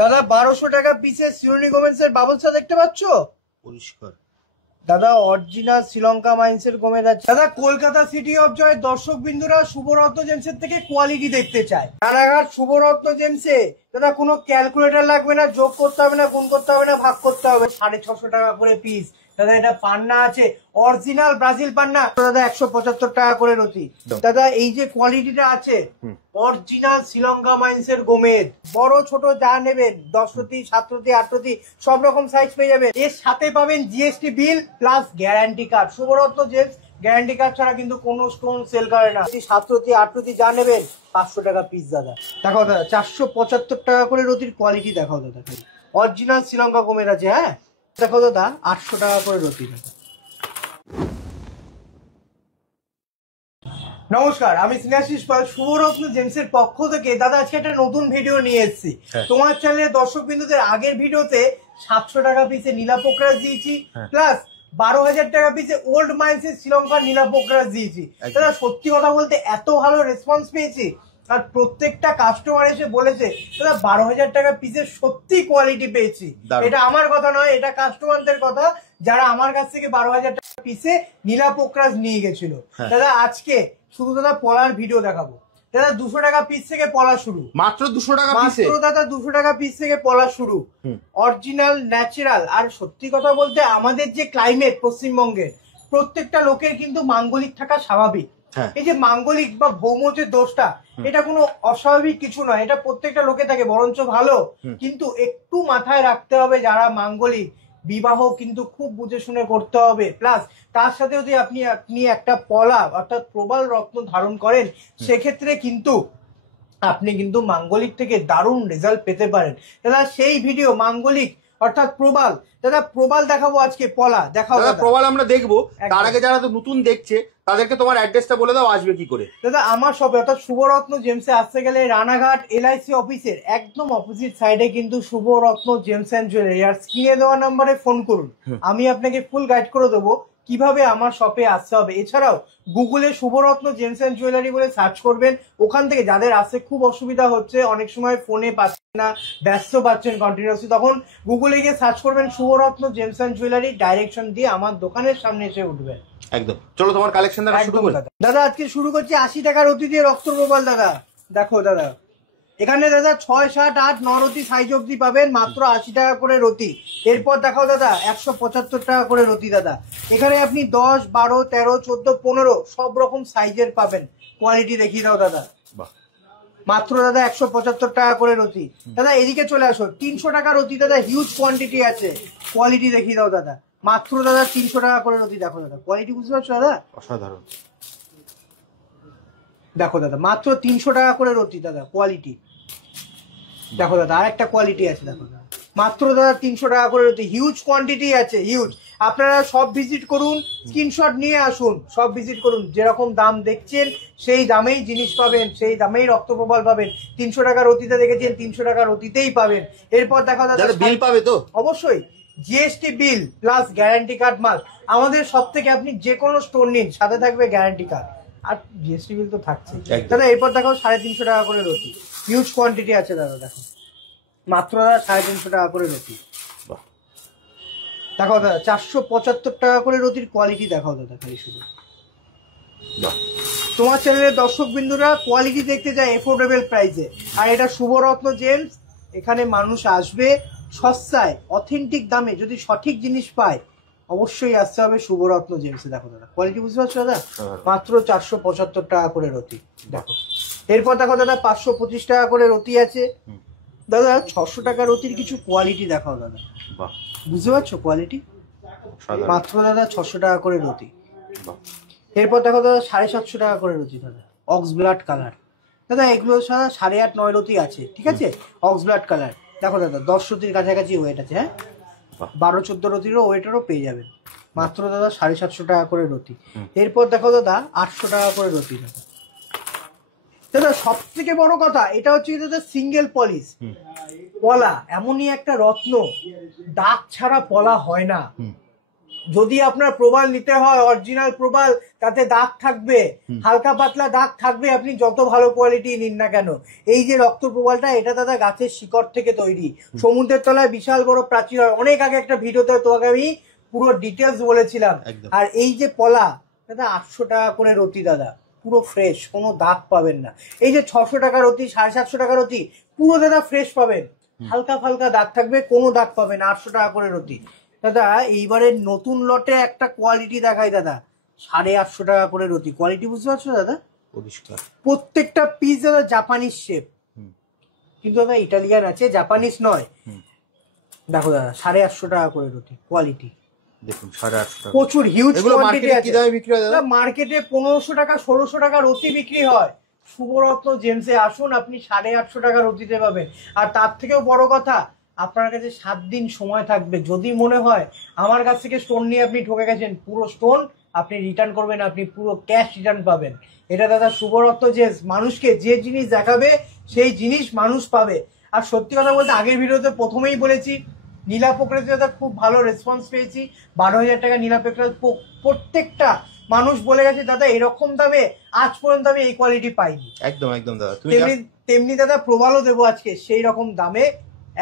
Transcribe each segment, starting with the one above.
দাদা 1200 টাকা পিসে শিরোনি গোমেন্সের বাবলসা দেখতে পাচ্ছ? পরিষ্কার দাদা অরিজিনাল শ্রীলঙ্কা মাইন্সের গোমেদ আছে। দাদা কলকাতা সিটি অফ জয় দর্শক বিন্দুরা শুভরত্ন জেমসের থেকে কোয়ালিটি দেখতে চায়। রানাঘাট শুভরত্ন জেমসে দাদা কোনো ক্যালকুলেটর লাগবে না, যোগ করতে হবে না, গুণ করতে হবে না, ভাগ করতে হবে। 650 টাকা করে পিস। দাদা এটা পান্না আছে, অরিজিনাল ব্রাজিল পান্না দাদা 175 টাকা করে রতি। দাদা এই যে কোয়ালিটিটা আছে অরিজিনাল শ্রীলঙ্কা মাইন্সের গোমেদ, বড় ছোট যা নেবেন 10 রতি 7 রতি 8 রতি সব রকম সাইজ পেয়ে যাবেন। এর সাথে পাবেন GST bill plus guarantee card. Shubharatna gems guarantee card ছাড়া কিন্তু কোনো স্টোন সেল করে না। 7 রতি 8 রতি যা নেবেন 500 টাকা পিস। দাদা দেখাও দাদা 475 টাকা করে রতির কোয়ালিটি দেখাও দাদা, অরিজিনাল শ্রীলঙ্কা গোমেদ আছে। হ্যাঁ দেখো দাদা 800 টাকা করে রতি। দাদা নমস্কার, আমি স্নেহাশিস পাল শুভরত্ন জেমসের পক্ষ থেকে। দাদা আজকে একটা নতুন ভিডিও নিয়ে এসেছি তোমার চ্যানেলের দর্শক বিন্দুদের। আগের ভিডিওতে 700 টাকা পিসে নীলা পোকরাজ দিয়েছি, প্লাস 12,000 টাকা পিসে ওল্ড মাইন্সের শ্রীলঙ্কার নীলা পোকরাজ দিয়েছি। দাদা সত্যি কথা বলতে এত ভালো রেসপন্স পেয়েছি, আর প্রত্যেকটা কাস্টমার এসে বলেছে দাদা 12,000 টাকা পিসের সত্যি কোয়ালিটি পেয়েছি। এটা আমার কথা নয়, এটা কাস্টমারদের কথা যারা আমার কাছ থেকে 12,000 টাকা পিসে নীলা পোকরাজ নিয়ে গেছিল। দাদা আজকে শুধু দাদা পলার ভিডিও দেখাবো। দাদা 200 টাকা পিস থেকে পলা শুরু, মাত্র 200 টাকা পিসে। মাত্র দাদা 200 টাকা পিস থেকে পলা শুরু, অরিজিনাল ন্যাচারাল। আর সত্যি কথা বলতে আমাদের যে ক্লাইমেট পশ্চিমবঙ্গের, প্রত্যেকটা লোকের কিন্তু মাঙ্গলিক থাকা স্বাভাবিক। এই যে মাঙ্গলিক বা ভৌম যে দোষটা, এটা কোনো অস্বাভাবিক কিছু নয়, এটা প্রত্যেকটা লোকে থাকে, বরঞ্চ ভালো। কিন্তু একটু মাথায় রাখতে হবে যারা মাঙ্গলিক, বিবাহ কিন্তু খুব বুঝে শুনে করতে হবে। প্লাস তার সাথে যদি আপনি একটা পলা অর্থাৎ প্রবাল রত্ন ধারণ করেন, সেক্ষেত্রে কিন্তু আপনি কিন্তু মাঙ্গলিক থেকে দারুণ রেজাল্ট পেতে পারেন। দাদা সেই ভিডিও মাঙ্গলিক অর্থাৎ প্রবাল, দাদা প্রবাল দেখাবো আজকে, পলা দেখাবো। প্রবাল আমরা দেখবো, তার আগে যারা তো নতুন দেখছে তাদেরকে তোমার অ্যাড্রেসটা বলে দাও, আসবে কি করে? দাদা আমার শপে অর্থাৎ শুভরত্ন জেমসে আসতে গেলে রানাঘাট এলআইসি অফিসের একদম অপোজিট সাইডে কিন্তু শুভরত্ন জেমস এন্ড জুয়েলারি, আর স্ক্রিনে দেওয়া নাম্বারে ফোন করুন, আমি আপনাকে ফুল গাইড করে দেবো কিভাবে আমার শপে আসতে হবে। এছাড়াও গুগলে শুভরত্ন জেমস এন্ড জুয়েলারি বলে সার্চ করবেন, ওখান থেকে যাদের আসতে খুব অসুবিধা হচ্ছে, অনেক সময় ফোনে পাচ্ছেন না, ব্যস্ত পাচ্ছেন কন্টিনিউসলি, তখন গুগলে গিয়ে সার্চ করবেন Shubharatna gems and jewellery, direction দিয়ে আমার দোকানের সামনে এসে উঠবেন। একদম চলো তোমার কালেকশন শুরু করি। দাদা আজকে শুরু করছি 80 টাকার রতি দিয়ে রক্ত প্রবাল। দাদা দেখো দাদা এখানে দাদা 6, 7, 8, 9 রতি সাইজ অব্দি পাবেন, মাত্র 80 টাকা করে রতি। এরপর দেখাও দাদা 175 টাকা করে রতি। দাদা এখানে আপনি 10, 12, 13, 14, 15 সব রকম সাইজের পাবেন। কোয়ালিটি দেখিয়ে দাও দাদা, মাত্র দাদা 175 টাকা করে রতি। দাদা এদিকে চলে আসো, 300 টাকা রতি। দাদা হিউজ কোয়ান্টিটি আছে, কোয়ালিটি দেখিয়ে দাও দাদা, মাত্র দাদা 300 টাকা করে রতি। দেখো দাদা কোয়ালিটি বুঝতে পারছো দাদা, অসাধারণ। দেখো দাদা মাত্র 300 টাকা করে রতি। দাদা কোয়ালিটি দেখো দাদা, আর একটা কোয়ালিটি আছে দেখো দাদা, মাত্র দাদা 300 টাকা করে রতি। হিউজ কোয়ান্টিটি আছে, হিউজ। আপনারা সব ভিজিট করুন, স্ক্রিনশট নিয়ে আসুন, সব ভিজিট করুন, যেরকম দাম দেখছেন সেই দামেই জিনিস পাবেন, সেই দামেই রক্তপ্রবাল পাবেন। 300 টাকা রতিতে দেখেছেন, 300 টাকা রতিতেই পাবেন। এরপর দেখো দাদা বিল পাবে তো অবশ্যই, GST bill plus guarantee card must. আমাদের সব থেকে আপনি যে কোনো স্টোর নিন, সাথে থাকবে গ্যারান্টি কার্ড আর জিএসটি বিল তো থাকছে। দাদা এরপর দেখো 350 টাকা করে রতি, হিউজ কোয়ান্টিটি আছে দাদা, দেখো মাত্র দাদা 350 টাকা করে রতি। দেখো দাদা 475 টাকা করে রতির কোয়ালিটি দেখাও দাদা, খালি শুধু। তোমার চ্যানেলের দর্শক বিন্দুরা কোয়ালিটি দেখতে যায় এফোর্ডেবল প্রাইসে, আর এটা শুভরত্ন জেমস। এখানে মানুষ আসবে সস্তায় অথেন্টিক দামে, যদি সঠিক জিনিস পায় অবশ্যই আসতে হবে শুভরত্ন জেমসে। দেখো দাদা কোয়ালিটি বুঝতে পারছো দাদা, মাত্র 475 টাকা করে রতি। দেখো এরপর দেখো দাদা 525 টাকা করে রতি আছে। দাদা 600 টাকা রতির কিছু কোয়ালিটি দেখাও দাদা, বুঝতে পারছো কোয়ালিটি, মাত্র দাদা 600 টাকা করে রতি। এরপর দেখো দাদা 750 টাকা করে রতি। দাদা অক্স ব্লাড কালার। দাদা এগুলো 8.5, 9 রতি আছে, ঠিক আছে, অক্স ব্লাড কালার। দেখো দাদা 10 রতির কাছাকাছি ওয়েট আছে। হ্যাঁ 12, 14 রতিরও ওয়েটেরও পেয়ে যাবেন, মাত্র দাদা 750 টাকা করে রতি। এরপর দেখো দাদা 800 টাকা করে রতি। দাদা দাদা সব থেকে বড় কথা এটা হচ্ছে দাদা সিঙ্গেল পলিশ পলা, এমনই একটা রত্ন, দাগ ছাড়া পলা হয় না। যদি আপনার প্রবাল নিতে হয় অরিজিনাল প্রবাল, তাতে দাগ থাকবে, হালকা পাতলা দাগ থাকবে, আপনি যত ভালো কোয়ালিটি নিন না কেন। এই যে রক্ত প্রবালটা, এটা দাদা গাছের শিকড় থেকে তৈরি, সমুদ্রের তলায় বিশাল বড় প্রাচীর হয়। অনেক আগে একটা ভিডিওতে তোমাকে আমি পুরো ডিটেলস বলেছিলাম। আর এই যে পলা দাদা 800 টাকা করে রতি দাদা, পুরো ফ্রেশ, কোনো দাগ পাবেন না। এই যে 600 টাকা রতি, 750 টাকা রতি, পুরো দাদা ফ্রেশ পাবেন, হালকা ফালকা দাগ থাকবে, কোনো দাগ পাবেন। 800 টাকা করে রতি দাদা। এইবারে নতুন লটে একটা কোয়ালিটি দেখাই দাদা, 850 টাকা করে রতি। কোয়ালিটি বুঝতে পারছো দাদা? প্রত্যেকটা পিস দাদা জাপানিজ শেপ, কিন্তু দাদা ইটালিয়ান আছে, জাপানিজ নয়। দেখো দাদা 850 টাকা করে রতি, কোয়ালিটি দেখুন 850 টাকা, প্রচুর হিউজ কোয়ান্টিটি আছে। কি দামে বিক্রি হয় দাদা? মার্কেটে 1500 টাকা 1600 টাকা রতি বিক্রি হয়। শুভরত্ন জেমসে আসুন, আপনি 850 টাকা রতিতে পাবেন। আর তার থেকেও বড় কথা, আপনার কাছে 7 দিন সময় থাকবে। যদি মনে হয় আমার কাছ থেকে স্টোন নিয়ে আপনি ঠকে গেছেন, পুরো স্টোন আপনি রিটার্ন করবেন, আপনি পুরো ক্যাশ রিটার্ন পাবেন। এটা দাদা শুভরত্ন জেমস, মানুষকে যে জিনিস দেখাবে সেই জিনিস মানুষ পাবে। আর সত্যি কথা বলতে আগের ভিডিওতে প্রথমেই বলেছি, নীলা পোকরাজে দাদা খুব ভালো রেসপন্স পেয়েছি। 12,000 টাকা নীলা পোকরাজ, প্রত্যেকটা মানুষ বলে গেছে দাদা এরকম দামে আজ পর্যন্ত আমি এই কোয়ালিটি পাইনি। একদম একদম দাদা। তেমনি দাদা প্রবালও দেবো আজকে সেই রকম দামে,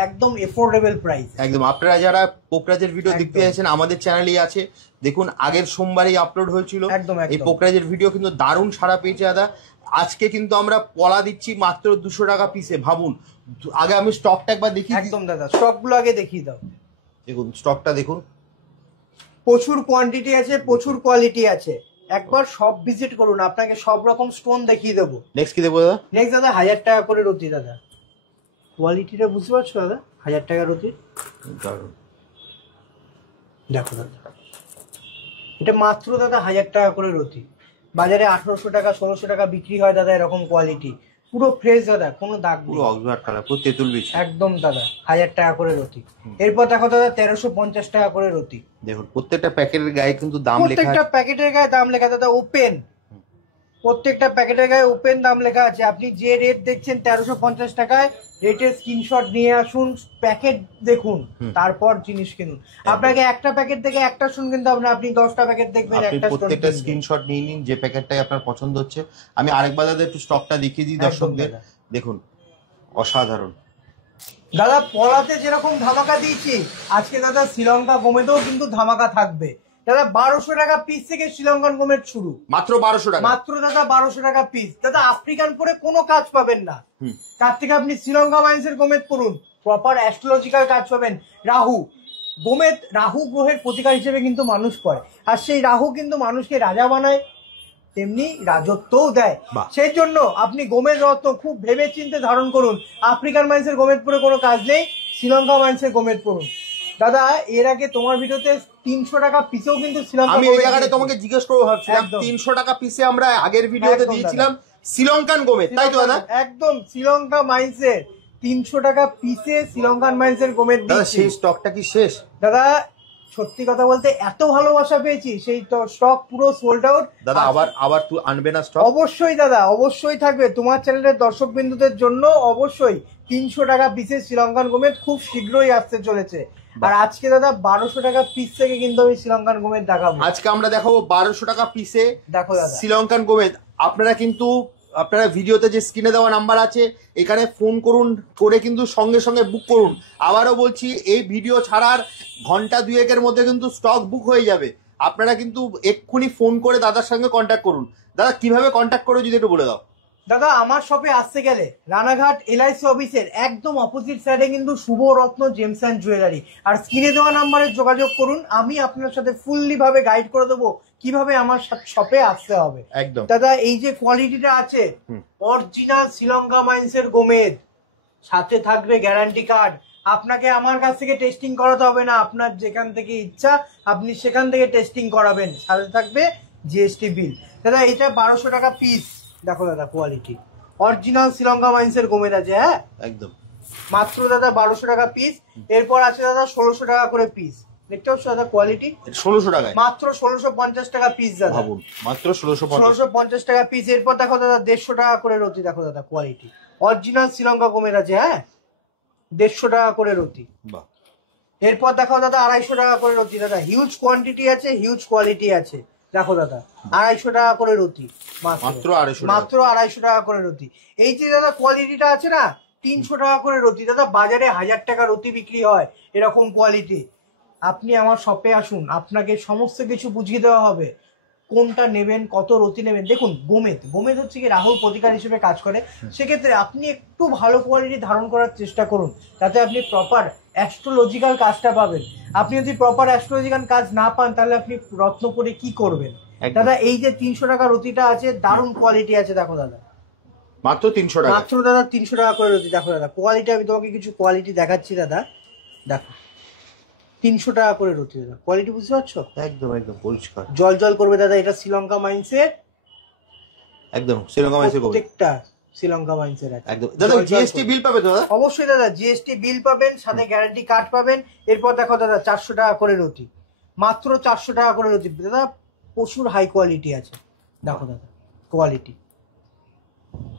একদম এফোর্ডেবল প্রাইস। একদম। আপনারা যারা পোকরাজের ভিডিও দেখতে চাইছেন, আমাদের চ্যানেলেই আছে, দেখুন আগের সোমবারই আপলোড হয়েছিল এই পোকরাজের ভিডিও, কিন্তু দারুণ সাড়া পেয়েছে দাদা। আজকে কিন্তু আমরা পলা দিচ্ছি মাত্র 200 টাকা পিসে। ভাবুন, আগে আমি স্টকটা একবার দেখি। একদম দাদা, স্টকগুলো আগে দেখিয়ে দাও। দেখুন স্টকটা দেখুন, প্রচুর কোয়ান্টিটি আছে, প্রচুর কোয়ালিটি আছে। একবার সব ভিজিট করুন, আপনাকে সব রকম স্টোন দেখিয়ে দেবো। নেক্সট কি দেবো দাদা? নেক্সট দাদা 1000 টাকা করে রতি দাদা। কোয়ালিটিটা বুঝতে পারছো দাদা? 1000 টাকা রতি, দেখো দাদা, এটা মাত্র দাদা 1000 টাকা করে রতি। বাজারে 1800 টাকা 1600 টাকা বিক্রি হয় দাদা এরকম কোয়ালিটি, পুরো ফ্রেশ দাদা, কোনো দাগ নেই, পুরো তেঁতুল বীজ একদম দাদা। 1000 টাকা করে রতি। এরপর দেখো দাদা 1350 টাকা করে রতি। দেখুন প্রত্যেকটা প্যাকেটের গায়ে কিন্তু দাম লেখা, প্রত্যেকটা প্যাকেটের গায়ে দাম লেখা দাদা, ওপেন। প্রত্যেকটা প্যাকেটের গায়ে ওপেন দাম লেখা আছে। আপনি যে রেট দেখছেন 1350 টাকায়, রেটের স্ক্রিনশট নিয়ে আসুন, প্যাকেট দেখুন, তারপর জিনিস কিনুন। আপনাকে একটা প্যাকেট থেকে একটা শুন কিনতে হবে না, আপনি 10টা প্যাকেট দেখবেন, একটা প্রত্যেকটা স্ক্রিনশট নিয়ে নিন যে প্যাকেটটাই আপনার পছন্দ হচ্ছে। আমি আরেকবার দাদা একটু স্টকটা দেখিয়ে দিই দর্শকদের। দেখুন অসাধারণ দাদা, পলাতে যেরকম ধামাকা দিয়েছি, আজকে দাদা শ্রীলঙ্কা গোমেতেও কিন্তু ধামাকা থাকবে দাদা। 1200 টাকা পিস থেকে শ্রীলঙ্কান গোমেদ শুরু, মাত্র 1200 টাকা, মাত্র দাদা 1200 টাকা পিস। দাদা আফ্রিকান পরে কোনো কাজ পাবেন না, তার থেকে আপনি শ্রীলঙ্কা মাইন্সের গোমেদ পড়ুন, প্রপার অ্যাস্ট্রোলজিক্যাল কাজ পাবেন। রাহু গোমেদ, রাহু গ্রহের প্রতিকার হিসেবে কিন্তু মানুষ পড়ে, আর সেই রাহু কিন্তু মানুষকে রাজা বানায়, তেমনি রাজত্বও দেয়। সেই জন্য আপনি গোমেদ রত্ন খুব ভেবে চিন্তে ধারণ করুন। আফ্রিকান মাইন্সের গোমেদ পরে কোনো কাজ নেই, শ্রীলঙ্কা মাইন্সের গোমেদ পড়ুন। দাদা এর আগে তোমার ভিডিওতে 300 টাকা পিসেও কিন্তু শ্রীলঙ্কা, আমি এই জায়গাটা তোমাকে জিজ্ঞেস করবো ভাবছিলাম, 300 টাকা পিসে আমরা আগের ভিডিওতে দিয়েছিলাম শ্রীলঙ্কান গোমেদ, তাই তো দাদা? একদম, শ্রীলঙ্কা মাইন্সের 300 টাকা পিসে শ্রীলঙ্কান মাইন্সের গোমেদ দিচ্ছি। সেই স্টকটা কি শেষ দাদা? সত্যি কথা বলতে এত ভালোবাসা পেয়েছি, সেই স্টক পুরো সোল্ড আউট দাদা। আবার তুই আনবে না স্টক? অবশ্যই দাদা, অবশ্যই থাকবে তোমার চ্যানেলের দর্শক বিন্দুদের জন্য। অবশ্যই 300 টাকা পিসে শ্রীলঙ্কান গোমেদ খুব শীঘ্রই আসতে চলেছে। আর আজকে দাদা 1200 টাকা পিস থেকে কিন্তু আমি শ্রীলঙ্কান গোমেদ দেখাবো। আজকে আমরা দেখাবো 1200 টাকা পিসে দেখো দাদা শ্রীলঙ্কান গোমেদ। আপনারা কিন্তু আপনারা ভিডিওতে যে স্ক্রিনে দেওয়া নাম্বার আছে, এখানে ফোন করুন, করে কিন্তু সঙ্গে সঙ্গে বুক করুন। আবারও বলছি, এই ভিডিও ছাড়ার ঘন্টা দুয়েকের মধ্যে কিন্তু স্টক বুক হয়ে যাবে। আপনারা কিন্তু এক্ষুনি ফোন করে দাদার সঙ্গে কন্ট্যাক্ট করুন। দাদা কিভাবে কন্ট্যাক্ট করো যদি একটু বলে দাও। দাদা আমার শপে আসতে গেলে রানাঘাট LIC অফিসের একদম অপোজিট সাইডে কিন্তু শুভ রত্ন জেমস অ্যান্ড জুয়েলারি, আর স্ক্রিনে দেওয়া নাম্বারে যোগাযোগ করুন। আমি আপনার সাথে ফুললি ভাবে গাইড করে দেবো কিভাবে আমার শপে আসতে হবে। একদম দাদা এই যে কোয়ালিটিটা আছে, অরিজিনাল শ্রীলঙ্কা মাইন্সের গোমেদ, সাথে থাকবে গ্যারান্টি কার্ড। আপনাকে আমার কাছ থেকে টেস্টিং করাতে হবে না, আপনার যেখান থেকে ইচ্ছা আপনি সেখান থেকে টেস্টিং করাবেন, সাথে থাকবে GST বিল। দাদা এটা 1200 টাকা পিস। দেখো দাদা কোয়ালিটি, অরিজিনাল শ্রীলঙ্কা মাইন্সের গোমেদ আছে, হ্যাঁ একদম, মাত্র দাদা 1200 টাকা পিস। এরপর আছে দাদা 1600 টাকা করে পিস, দেখতে পাচ্ছ দাদা কোয়ালিটি, 1600 টাকায় মাত্র 1650 টাকা পিস দাদা। ভাবুন মাত্র 1650 টাকা পিস। এরপর দেখো দাদা 150 টাকা করে রতি। দেখো দাদা কোয়ালিটি, অরিজিনাল শ্রীলঙ্কা গোমেদ আছে, হ্যাঁ 150 টাকা করে রতি। এরপর দেখো দাদা 250 টাকা করে রতি দাদা, হিউজ কোয়ান্টিটি আছে, হিউজ কোয়ালিটি আছে। দেখো দাদা 250 টাকা করে রতি, মাত্র 250 টাকা করে রতি। এই যে দাদা কোয়ালিটিটা আছে না 300 টাকা করে রতি দাদা, বাজারে 1000 টাকা রতি বিক্রি হয় এরকম কোয়ালিটি। আপনি আমার শপে আসুন, আপনাকে সমস্ত কিছু বুঝিয়ে দেওয়া হবে কোনটা নেবেন, কত রতি নেবেন। দেখুন গোমেদ হচ্ছে কি রাহুল প্রতিকার হিসেবে কাজ করে, সেক্ষেত্রে আপনি একটু ভালো কোয়ালিটি ধারণ করার চেষ্টা করুন, তাতে আপনি প্রপার অ্যাস্ট্রোলজিক্যাল কাজটা পাবেন। আপনি যদি প্রপার অ্যাস্ট্রোলজিক্যাল কাজ না পান তাহলে আপনি রত্ন পরে কি করবেন দাদা। এই যে 300 টাকা রতিটা আছে, দারুণ কোয়ালিটি আছে। দেখো দাদা মাত্র 300 টাকা, মাত্র দাদা 300 টাকা করে রতি। দেখো দাদা কোয়ালিটি, আমি তোমাকে কিছু কোয়ালিটি দেখাচ্ছি দাদা। দেখো 300 টাকা করে রতি দাদা, কোয়ালিটি বুঝতে পারছো? একদম একদম পরিষ্কার জল করবে দাদা। এটা শ্রীলঙ্কা মাইন্সের, একদম শ্রীলঙ্কা মাইন্সের প্রত্যেকটা শ্রীলঙ্কা মাইন্সের আছে। একদম দাদা জিএসটি বিল পাবে তো দাদা? অবশ্যই দাদা জিএসটি বিল পাবেন, সাথে গ্যারান্টি কার্ড পাবেন। এরপর দেখো দাদা 400 টাকা করে রতি, মাত্র 400 টাকা করে রতি দাদা, প্রচুর হাই কোয়ালিটি আছে। দেখো দাদা কোয়ালিটি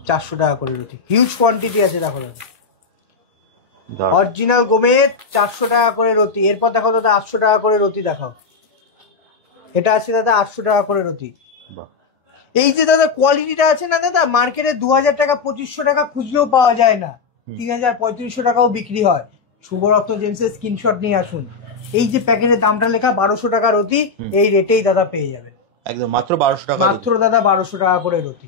400 টাকা করে রতি, হিউজ কোয়ান্টিটি আছে। দেখো দাদা অরিজিনাল গোমেদ 400 টাকা করে রতি। এরপর দেখো দাদা 800 টাকা করে রতি দেখাও। এটা আছে দাদা 800 টাকা করে রতি। এই যে দাদা কোয়ালিটিটা আছে না দাদা, মার্কেটে 2000 টাকা 2500 টাকা খুঁজলেও পাওয়া যায় না, 3000 3500 টাকাও বিক্রি হয়। শুভরত্ন জেমসের স্ক্রিনশট নিয়ে আসুন। এই যে প্যাকেটের দামটা লেখা 1200 টাকা রতি, এই রেটেই দাদা পেয়ে যাবেন। একদম মাত্র 1200 টাকা, মাত্র দাদা 1200 টাকা করে রতি।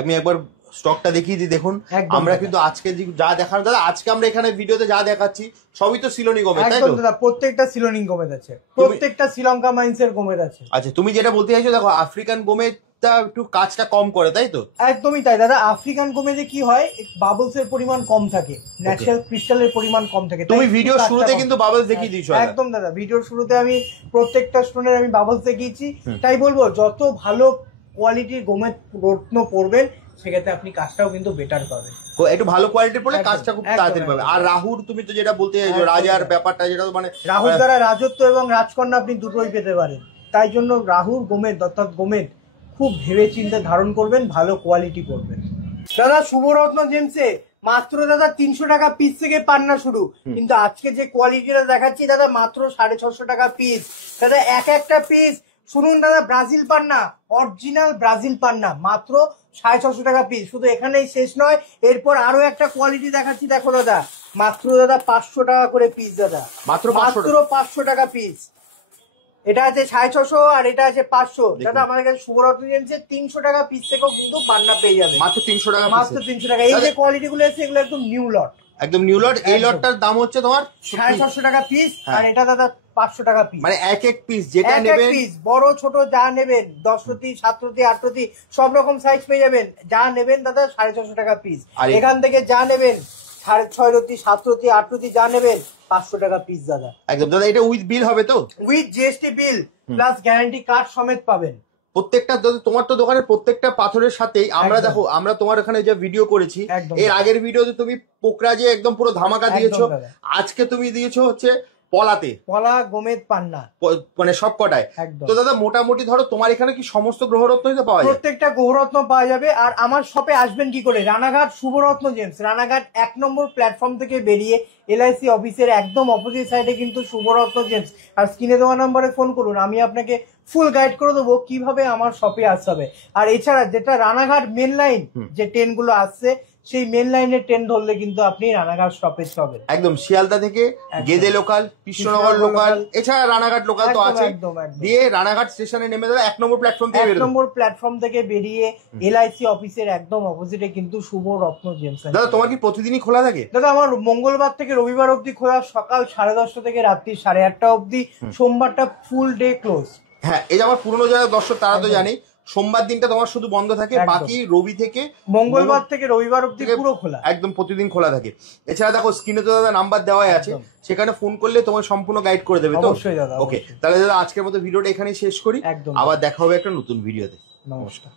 আমি একবার স্টকটা দেখিয়ে দিই। দেখুন আমরা কিন্তু আজকে যা দেখানো দাদা, আজকে আমরা এখানে ভিডিওতে যা দেখাচ্ছি সবই তো সিলোনি গোমেদ, তাই তো দাদা? প্রত্যেকটা সিলোনি গোমেদ আছে, প্রত্যেকটা শ্রীলঙ্কা মাইন্সের গোমেদ আছে। আচ্ছা তুমি যেটা বলতে চাইছো, দেখো আফ্রিকান গোমেদটা একটু কাজটা কম করে, তাই তো? একদমই তাই দাদা। আফ্রিকান গোমেদে কি হয়, বাবলস এর পরিমাণ কম থাকে, ন্যাচারাল ক্রিস্টালের পরিমাণ কম থাকে। তুমি ভিডিও শুরুতে কিন্তু বাবলস দেখিয়ে দিয়েছো। একদম দাদা, ভিডিওর শুরুতে আমি প্রত্যেকটা স্টোনের আমি বাবলস দেখিয়েছি। তাই বলবো যত ভালো কোয়ালিটির গোমেদ রত্ন পড়বেন সেক্ষেত্রে আপনি কাজটাও কিন্তু বেটার পাবেন। একটু ভালো কোয়ালিটির পড়লে কাজটা খুব তাড়াতাড়ি পাবে। আর রাহুর তুমি তো যেটা বলতে চাইছো, রাজার ব্যাপারটা যেটা মানে রাহুর দ্বারা রাজত্ব এবং রাজকন্যা আপনি দুটোই পেতে পারেন। তাই জন্য রাহুর গোমেদ অর্থাৎ গোমেদ খুব ভেবে চিন্তে ধারণ করবেন, ভালো কোয়ালিটি করবেন। দাদা শুভরত্ন জেমসে মাত্র দাদা 300 টাকা পিস থেকে পান্না শুরু, কিন্তু আজকে যে কোয়ালিটিটা দেখাচ্ছি দাদা মাত্র 650 টাকা পিস দাদা। একটা পিস শুনুন দাদা, ব্রাজিল পান্না, অরিজিনাল ব্রাজিল পান্না, মাত্র 650 টাকা পিস। শুধু এখানেই শেষ নয়, এরপর আরো একটা কোয়ালিটি দেখাচ্ছি। দেখো দাদা মাত্র দাদা 500 টাকা করে পিস দাদা, মাত্র 500 টাকা পিস। এটা আছে 650 আর এটা আছে 500 দাদা। আমাদের কাছে শুভরত্ন জেমসের 300 টাকা পিস থেকেও কিন্তু পান্না পেয়ে যাবে, মাত্র 300 টাকা, মাত্র 300 টাকা। এই যে কোয়ালিটি গুলো আছে এগুলো একদম নিউ লট, একদম নিউ লট। এই লটটার দাম হচ্ছে তোমার 650 টাকা পিস, আর এটা দাদা 500 টাকা পিস। মানে এক পিস যেটা নেবেন, বড় ছোট যা নেবেন, 10 রতি 7 রতি 8 রতি সব রকম সাইজ পেয়ে যাবেন। যা নেবেন দাদা 650 টাকা পিস। এখান থেকে যা নেবেন 6.5 রতি 7 রতি 8 রতি যা নেবেন 500 টাকা পিস দাদা। একদম দাদা। এটা উইথ বিল হবে তো? With GST bill plus guarantee card সমেত পাবেন। প্রত্যেকটা তোমার তো দোকানের প্রত্যেকটা পাথরের সাথেই আমরা দেখো, আমরা তোমার এখানে যে ভিডিও করেছি, এর আগের ভিডিওতে তুমি পোকরাজে একদম পুরো ধামাকা দিয়েছো, আজকে তুমি দিয়েছো হচ্ছে পলা গোমেদ পান্না, মানে সব কটায়। তো দাদা মোটামুটি ধরো তোমার এখানে কি সমস্ত গ্রহরত্ন পাওয়া যায়? প্রত্যেকটা গ্রহরত্ন পাওয়া যাবে। আর আমার শপে আসবেন কি করে? রানাঘাট শুভরত্ন জেমস, রানাঘাট 1 নম্বর প্ল্যাটফর্ম থেকে বেরিয়ে এলআইসি অফিসের একদম অপোজিট সাইডে কিন্তু শুভরত্ন জেমস। আর স্ক্রিনে দেওয়া নম্বরে ফোন করুন, আমি আপনাকে ফুল গাইড করে দেবো কিভাবে আমার শপে আসতে হবে। আর এছাড়া যেটা রানাঘাট মেন লাইন যে ট্রেন গুলো আসছে, সেই মেন লাইনের ট্রেন ধরলে কিন্তু আপনি রানাঘাট স্টপেজ পাবেন। একদম শিয়ালদা থেকে গেদে লোকাল, কৃষ্ণনগর লোকাল, এছাড়া রানাঘাট লোকাল তো আছে। দিয়ে রানাঘাট স্টেশনে নেমে দাদা 1 নম্বর প্ল্যাটফর্ম থেকে 1 নম্বর প্ল্যাটফর্ম থেকে বেরিয়ে এলআইসি অফিসের একদম অপোজিটে কিন্তু শুভরত্ন জেমস। দাদা তোমার কি প্রতিদিনই খোলা থাকে? দাদা আমার মঙ্গলবার থেকে রবিবার অবধি খোলা, সকাল 10:30 থেকে রাত্রি 8:30 অবধি। সোমবারটা ফুল ডে ক্লোজ। হ্যাঁ, এই যে আমার পুরনো যারা দর্শক তারা তো জানি সোমবার দিনটা তোমার শুধু বন্ধ থাকে, বাকি রবি থেকে মঙ্গলবার থেকে রবিবার অবধি পুরো খোলা, একদম প্রতিদিন খোলা থাকে। এছাড়া দেখো স্ক্রিনে তো দাদা নাম্বার দেওয়াই আছে, সেখানে ফোন করলে তোমার সম্পূর্ণ গাইড করে দেবে তো? অবশ্যই দাদা। ওকে, তাহলে দাদা আজকের মতো ভিডিওটা এখানেই শেষ করি, আবার দেখা হবে একটা নতুন ভিডিওতে। নমস্কার।